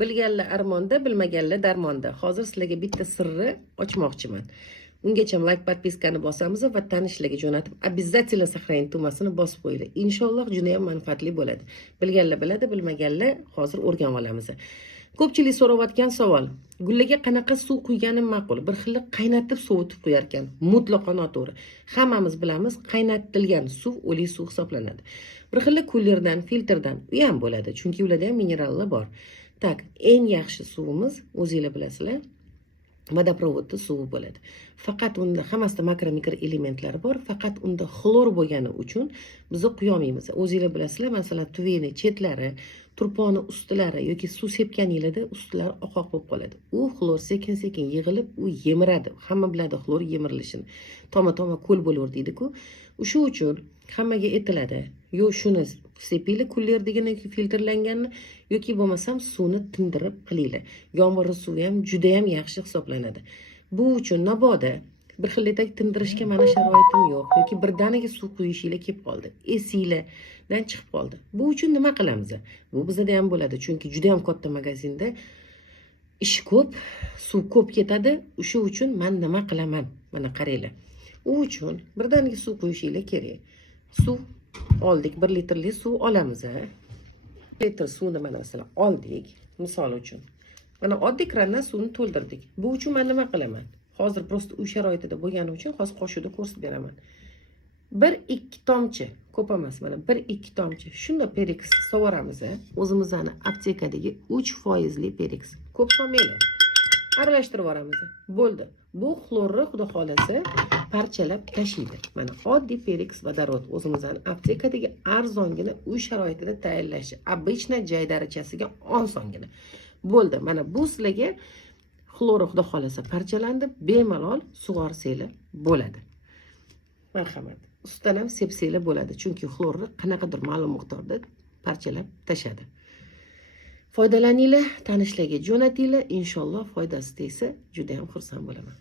Bilganlar armonda, bilmaganlar darmonda. Hozir sizlarga bitta sirni ochmoqchiman. Ungacha like, podpiskani bosamiz va tanishlarga jo'natib, обязательно сохранить tugmasini bosib qo'yinglar. Inshaalloh juda ham manfaatli bo'ladi. Bilganlar biladi, bilmaganlar hozir o'rganib olamiz. Ko'pchilik so'rayotgan savol: gullarga qanaqa suv quyganim ma'qul? Bir xil qaynatib sovutib qo'yar ekan. Mutlaqo noto'g'ri. Hammamiz bilamiz, qaynatilgan suv o'lik suv hisoblanadi. Bir xil kullerdan, filtrdan u ham bo'ladi, chunki ularda ham minerallar bor. Tak, eng yaxshi suvimiz o'zingizlar bilasizlar, vodoprovodda suvi bo'ladi. Faqat unda hammasida makro mikro elementlari bor, faqat unda xlor bo'lgani uchun biz quya olmaymiz. O'zingizlar bilasizlar, masalan, tuveni chetlari, turponi ustilari yoki suv sepganingizda ustilari oqoq bo'lib qoladi. U xlor sekin-sekin yig'ilib, u yemiradi. Hamma biladi xlor yemirilishini. Toma-toma ko'l bo'laver deydi-ku. Shu uchun hammaga aytiladi: yo shuni sepinglar kullerdigini filtrlanganini yoki bo'lmasam suvni tindirib qilinglar. Yomg'ir suvi ham juda ham yaxshi hisoblanadi. Bu uchun naboda bir xillikdagi tindirishga mana sharoitim yo'q yoki birdaniga suv quyishinglar kelib qoldi. Esinglardan chiqib qoldi. Bu uchun nima qilamiz? Bu bizda ham bo'ladi, chunki juda ham katta magazinda ish ko'p, suv ko'p ketadi. Shu uchun men nima qilaman? Mana qaranglar. U uchun birdaniga suv quyishinglar kerak. Suv oldik, 1 litrli suv olamiz. 1 litr suvni mana masalan oldik, misol uchun. Mana oddiy krandan suvni to'ldirdik. Bu uchun men nima qilaman? Hozir prosta uy sharoitida bo'lgani uchun hozir qo'shuvda ko'rsatib beraman. 1-2 tomchi, ko'p emas, mana 1-2 tomchi. Shunda pereks sovuramiz. O'zimizning aptekadagi 3% pereks. Ko'p solmaylik. Aralashtirib yuboramiz. Bo'ldi. Bu xlorni xudo xolasa parchalab tashlaydi. Mana oddiy pereks vodorod o'zimizning aptekadagi arzongina uy sharoitida tayyorlash. Обычно joy darajasiga osongina. Bo'ldi. Mana bu sizlarga xlor xudo xolasa parchalandi, bemalol sug'orsanglar bo'ladi. Marhamat. Ustidan ham sepsanglar bo'ladi, chunki xlorni qanaqadir ma'lum miqdorda parchalab tashadi. Foydalaninglar, tanishlarga jo'natinglar, inshaalloh foydasi tegsa juda ham xursand bo'laman.